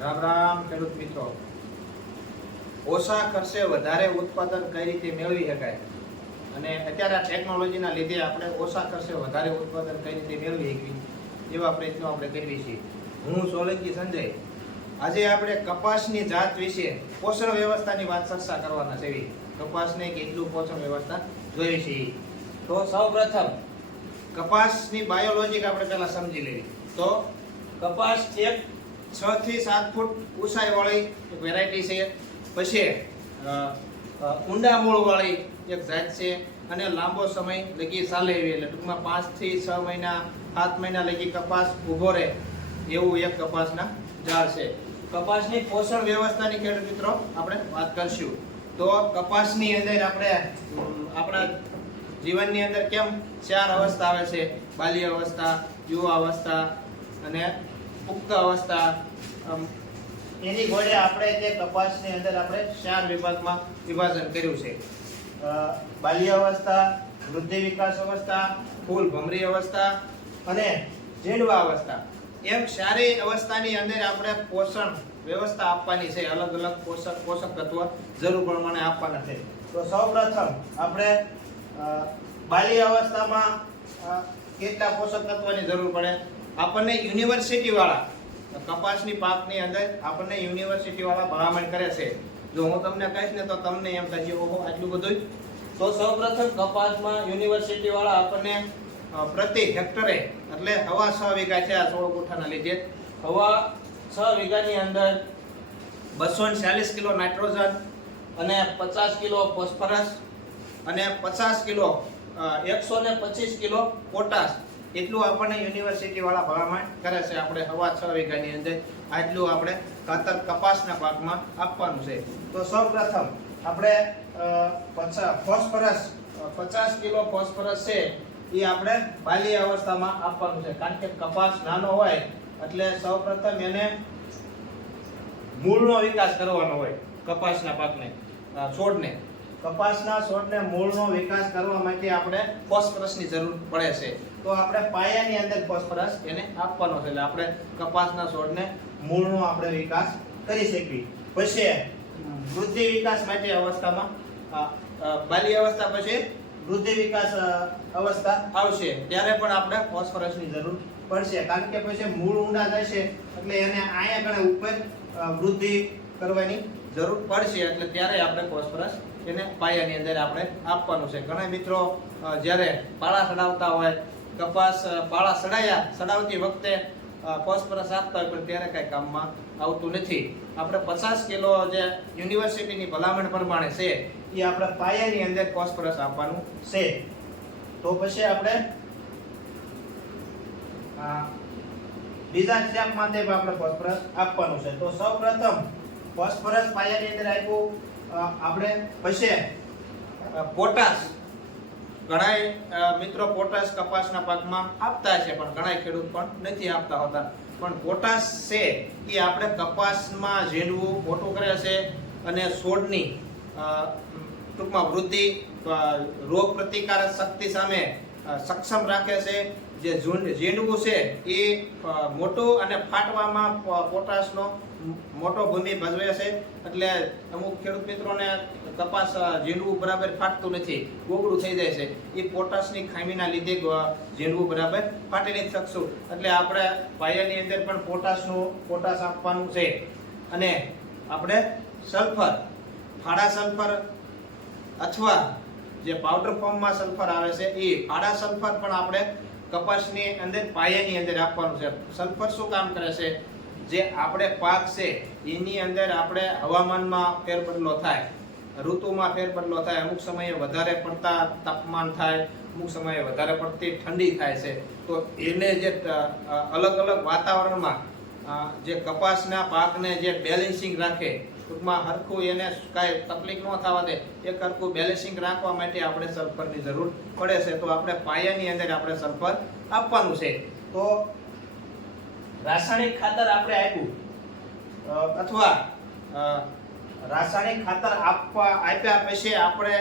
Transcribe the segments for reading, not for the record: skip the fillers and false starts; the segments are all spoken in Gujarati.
રામ રામ ખેડૂત મિત્રો, ઓછા ખર્ચે વધારે ઉત્પાદન કઈ રીતે મેળવી શકાય અને અત્યારે આ ટેકનોલોજીના લીધે આપણે ઓછા ખર્ચે વધારે ઉત્પાદન કઈ રીતે મેળવી શકીએ એવા પ્રયત્નો આપણે કરીએ છીએ. હું સોલંકી સંજય. આજે આપણે કપાસની જાત વિશે પોષણ વ્યવસ્થાની વાત ચર્ચા કરવાના છે. કપાસને કેટલું પોષણ વ્યવસ્થા જોઈએ છે. તો સૌપ્રથમ કપાસની બાયોલોજી આપણે પહેલા સમજી લેવી. તો કપાસ એક 6 થી 7 ફૂટ ઊંચાઈ વાળી એક વેરાયટી છે. પછી ઊંડા મૂળ વાળી એક જાત છે અને લાંબો સમય લગી ચાલે એવી, એટલે ટૂંકમાં 5 થી 6 મહિના 7 મહિના લગી કપાસ ઊભો રહે એવું એક કપાસના ઝાડ છે. કપાસની પોષણ વ્યવસ્થાની ખેડૂત મિત્રો આપણે વાત કરશું. તો કપાસની અંદર આપણે આપણા જીવનની અંદર કેમ 4 અવસ્થા આવે છે: બાલ્ય અવસ્થા, યુવા અવસ્થા અને પુખ્ત અવસ્થા. એની ઘોડે આપણે તે કપાસની અંદર આપણે 4 વિભાગમાં વિભાજન કર્યું છે. બાલ્ય અવસ્થા, વૃદ્ધિ વિકાસ અવસ્થા, ફૂલ ભમરી અવસ્થા અને ઝીંડવા અવસ્થા. એમ 4 અવસ્થાની અંદર આપણે પોષણ વ્યવસ્થા આપવાની છે. અલગ અલગ પોષક તત્વો જરૂર પ્રમાણે આપવાના છે. તો સૌપ્રથમ આપણે બાલ્ય અવસ્થામાં કેટલા પોષક તત્વોની જરૂર પડે? આપણને યુનિવર્સિટી વાળા કપાસની પાકની અંદર આપણને યુનિવર્સિટી વાળા ભલામણ કરે છે. જો હું તમને કહીશ ને તો તમને એમ થશે ઓહો આટલું બધું. તો સૌપ્રથમ કપાસમાં યુનિવર્સિટી વાળા આપણને પ્રતિ હેક્ટરે, એટલે હવા 6 વીઘા છે આ 16 ગુઠાના લીધે, હવા 6 વીઘાની અંદર 240 કિલો નાઇટ્રોજન અને 50 કિલો ફોસ્ફરસ અને 50 કિલો 125 કિલો પોટાશ એટલું આપણને યુનિવર્સિટી વાળા ભલામણ કરે છે. આપણે હવા 6 વીઘાની અંદર આટલું આપણે ખાતર કપાસના પાકમાં આપવાનું છે. તો સૌપ્રથમ આપણે ફોસ્ફરસ 50 કિલો ફોસ્ફરસ છે એ આપણે બાલ્ય અવસ્થામાં આપવાનું છે. કારણ કે કપાસ નાનો હોય એટલે સૌપ્રથમ એને મૂળનો વિકાસ કરવાનો હોય. કપાસના પાકને છોડને કપાસના છોડને મૂળનો વિકાસ કરવા માટે આપણે ફોસ્ફરસની જરૂર પડે છે. તો આપણે પાયાની અંદર ફોસ્ફરસ એને આપવાનો છે. એટલે આપણે કપાસના છોડને મૂળનો આપણે વિકાસ કરી શકીએ. પછી વૃદ્ધિ વિકાસ માટે અવસ્થામાં બાલ્ય અવસ્થા પછી વૃદ્ધિ વિકાસ અવસ્થા આવશે ત્યારે પણ આપણે ફોસ્ફરસની જરૂર પડશે. કારણ કે પછી મૂળ ઊંડા જશે એટલે એને આયા ગણે ઉપર વૃદ્ધિ કરવાની જરૂર પડશે. એટલે ત્યારે આપણે ફોસ્ફરસ એને પાયાની અંદર આપણે આપવાનું છે. ઘણા મિત્રો જ્યારે પાળા સડાવતા હોય, કપાસ પાળા સડાવતી વખતે ફોસ્ફરસ આપતા હોય પણ ત્યારે કઈ કામમાં આવતું નથી. આપણે 50 કિલો જે યુનિવર્સિટીની ભલામણ પ્રમાણે છે એ આપણે પાયાની અંદર ફોસ્ફરસ આપવાનું છે. તો પછી આપણે બીજા સ્ટેપ માટે આપણે ફોસ્ફરસ આપવાનું છે. તો સૌપ્રથમ ફોસ્ફરસ પાયાની અંદર આપ્યું. આપણે પછી પોટાશ, ઘણા મિત્રો પોટાશ કપાસના પાકમાં આપતા છે પણ ઘણા ખેડૂત પણ નથી આપતા હોતા. પણ પોટાશ છે એ આપણે કપાસમાં ઝીંડવું મોટું કરે છે અને છોડની ટૂંકમાં વૃદ્ધિ, રોગ પ્રતિકારક શક્તિ સામે સક્ષમ રાખે છે. જે ઝીંડવું છે એ મોટું અને ફાટવામાં પોટાશનો મોટો ભૂમિ ભજવે છે. એટલે અમુક ખેડૂત મિત્રોને કપાસ ઝીંડવું બરાબર ફાટતું નથી, ગોગડું થઈ જાય છે. એ પોટાશની ખામીના લીધે ઝીંડવું બરાબર ફાટી નથી શકતું. એટલે આપણે પાયાની અંદર પણ પોટાશ આપવાનું છે. અને આપણે સલ્ફર, ફાડા સલ્ફર અથવા જે પાવડર ફોર્મમાં સલ્ફર આવે છે એ ફાડા સલ્ફર પણ આપણે કપાસની અંદર પાયાની અંદર આપવાનું છે. સલ્ફર શું કામ કરે છે? જે આપણે પાક છે એની અંદર આપણે હવામાનમાં ફેરબદલો થાય, ઋતુમાં ફેરબદલો થાય, અમુક સમયે વધારે પડતા તાપમાન થાય, અમુક સમયે વધારે પડતી ઠંડી થાય છે. તો એને જે અલગ અલગ વાતાવરણમાં જે કપાસના પાકને જે બેલેન્સિંગ રાખે, ટૂંકમાં હરખું એને કાંઈ તકલીફ ન થવા દે એ હરખું બેલેન્સિંગ રાખવા માટે આપણે સલ્ફરની જરૂર પડે છે. તો આપણે પાયાની અંદર આપણે સલ્ફર આપવાનું છે. તો રાસાયણિક ખાતર આપણે આપ્યું અથવા રાસાયણિક ખાતર આપ્યા પછી આપણે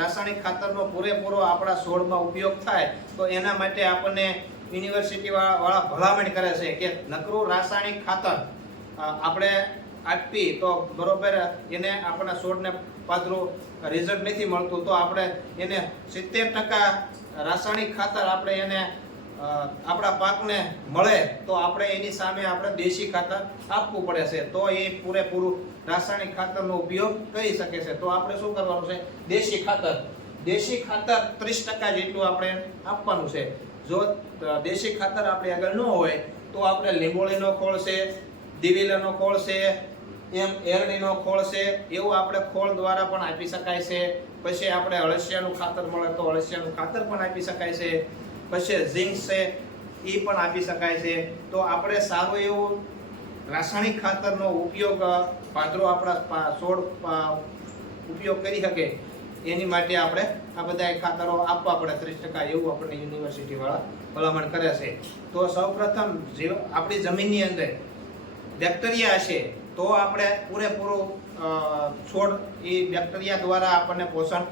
રાસાયણિક ખાતરનો પૂરેપૂરો આપણા છોડમાં ઉપયોગ થાય તો એના માટે આપણને યુનિવર્સિટી વાળા ભલામણ કરે છે કે નકરું રાસાયણિક ખાતર આપણે આપી તો બરોબર એને આપણા છોડને પાદરું રિઝલ્ટ નથી મળતું, તો આપણે એને 70% રાસાયણિક ખાતર આપણે એને આપણા પાકને મળે તો આપણે એની સામે આપણે દેશી ખાતર આપવું પડે છે, તો એ પૂરેપૂરું રાસાયણિક ખાતરનો ઉપયોગ કરી શકે છે. તો આપણે શું કરવાનું છે? દેશી ખાતર 30% જેટલું આપણે આપવાનું છે. જો દેશી ખાતર આપણે આગળ ન હોય તો આપણે લીંબોળીનો ખોળ છે, દિવેલાનો ખોળ છે, એમ એરડીનો ખોળ છે, એવું આપણે ખોળ દ્વારા પણ આપી શકાય છે. પછી આપણે અળસિયાનું ખાતર મળે તો અળસિયાનું ખાતર પણ આપી શકાય છે. પછી ઝીંક છે એ પણ આપી શકાય છે. તો આપણે સારું એવું રાસાયણિક ખાતરનો ઉપયોગ પાદરો આપણા છોડ ઉપયોગ કરી શકે એની માટે આપણે આ બધા ખાતરો આપવા પડે 30% એવું આપણને યુનિવર્સિટી વાળા ભલામણ કરે છે. તો સૌપ્રથમ આપણી જમીનની અંદર બેક્ટેરિયા હશે તો આપણે પૂરેપૂરું છોડ એ બેક્ટેરિયા દ્વારા આપણને પોષણ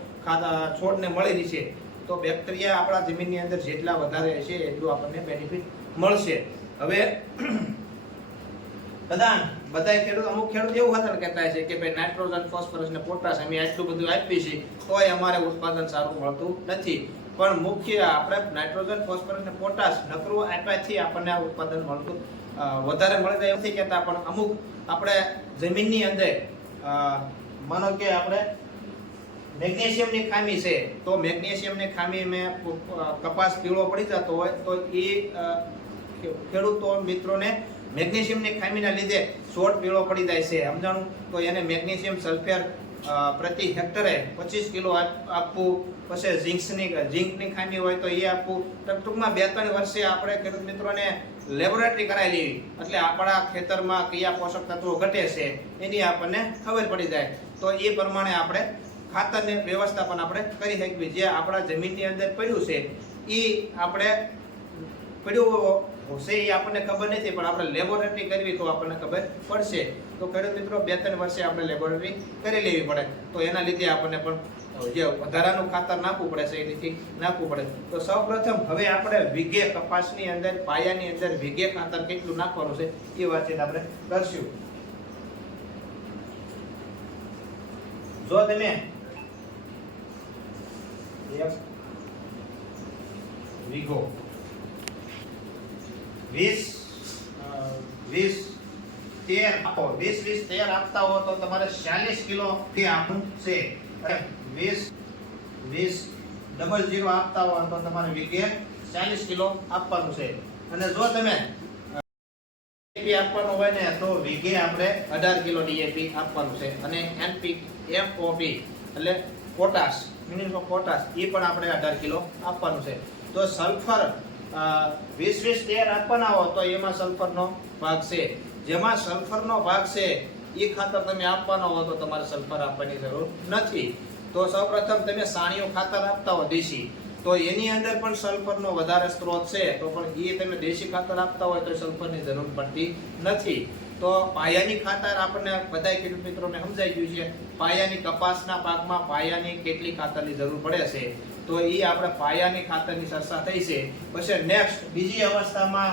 છોડને મળી રહેશે. તો બેક્ટેરિયા આપણા જમીનની અંદર જેટલા વધારે હશે એટલું આપણને બેનિફિટ મળશે. હવે બધા ખેડૂત અમુક ખેડૂત એવું હતા કહેતા છે કે ભાઈ નાઇટ્રોજન, ફોસ્ફરસ ને પોટાશ અમે આટલું બધું આપીએ છીએ તોય અમારે ઉત્પાદન સારું મળતું નથી. પણ મુખ્ય આપણે નાઇટ્રોજન, ફોસ્ફરસ ને પોટાશ નકરું આપ્યાથી આપણને ઉત્પાદન મળતું વધારે મળી જાય નથી કહેતા. પણ અમુક આપણે જમીનની અંદર માનો કે આપણે મેગ્નેશિયમની ખામી છે તો મેગ્નેશિયમની ખામી મેં કપાસ પીળો પડી જતો હોય તો એ ખેડૂતો મિત્રોને મેગ્નેશિયમની ખામીના લીધે છોડ પીળો પડી જાય છે સમજાણું. તો એને મેગ્નેશિયમ સલ્ફેટ પ્રતિ હેક્ટરે 25 કિલો આપવું. પછી ઝીંકની ખામી હોય તો એ આપવું. ટૂંકમાં 2-3 વર્ષે આપણે ખેડૂત મિત્રોને લેબોરેટરી કરાવી લેવી એટલે આપણા ખેતરમાં કયા પોષક તત્વો ઘટે છે એની આપણને ખબર પડી જાય. તો એ પ્રમાણે આપણે ખાતરની વ્યવસ્થાપન આપણે કરી શકીએ. જે આપણા જમીનની અંદર પડ્યું છે એ આપણે પડ્યું છે એ આપણને ખબર નથી, પણ આપણે લેબોરેટરી કરવી તો આપણને ખબર પડશે. તો ખેડૂત મિત્રો 2-3 વર્ષે આપણે લેબોરેટરી કરી લેવી પડે તો એના લીધે આપણને પણ જે વધારાનું ખાતર નાખવું પડે છે એથી નાખવું પડે. તો સૌપ્રથમ હવે આપણે વીઘે કપાસની અંદર પાયાની અંદર વીઘે ખાતર કેટલું નાખવાનું છે એ વાતચીત આપણે કરશું. જો તમે વીઘો 20-13 આપતા હો તો તમારે 40 કિલો થી આપવું છે. 20-00 આપતા હો તો તમારે વીઘે 40 કિલો આપવાનું છે. અને જો તમે ડીએપી આપવાનું હોય ને તો વીઘે આપણે 18 કિલો ડીએપી આપવાનું છે. અને એમઓપી એટલે પોટાશ, મિનિમમ પોટાશ એ પણ આપણે 18 કિલો આપવાનું છે. તો સલ્ફર 20-13 આપવાના હો તો એમાં સલ્ફરનો ભાગ છે. જેમાં સલ્ફરનો ભાગ છે એ ખાતર તમે આપવાનો હો તો તમારે સલ્ફર આપવાની જરૂર નથી. તો સૌપ્રથમ તમે સાણિયું ખાતર આપતા હો દેશી તો એની અંદર પણ સલ્ફરનો વધારે સ્ત્રોત છે, તો પણ એ તમે દેશી ખાતર આપતા હોય તો સલ્ફરની જરૂર પડતી નથી. તો પાયાની ખાતર આપણને બધા ખેડૂત મિત્રોને સમજાઈ ગયું છે. પાયાની કપાસના પાકમાં પાયાની કેટલી ખાતરની જરૂર પડે છે તો એ આપણે પાયાની ખાતરની ચર્ચા થઈ છે. પછી નેક્સ્ટ બીજી અવસ્થામાં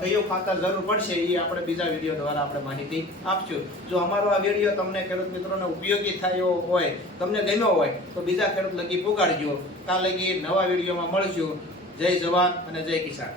કયું ખાતર જરૂર પડશે એ આપણે બીજા વિડીયો દ્વારા આપણે માહિતી આપશું. જો અમારો આ વિડીયો તમને ખેડૂત મિત્રોને ઉપયોગી થયો હોય, તમને ગમ્યો હોય તો બીજા ખેડૂત લગી પુગાડજો. કાલ લગી નવા વિડીયોમાં મળશું. જય જવાન અને જય કિસાન.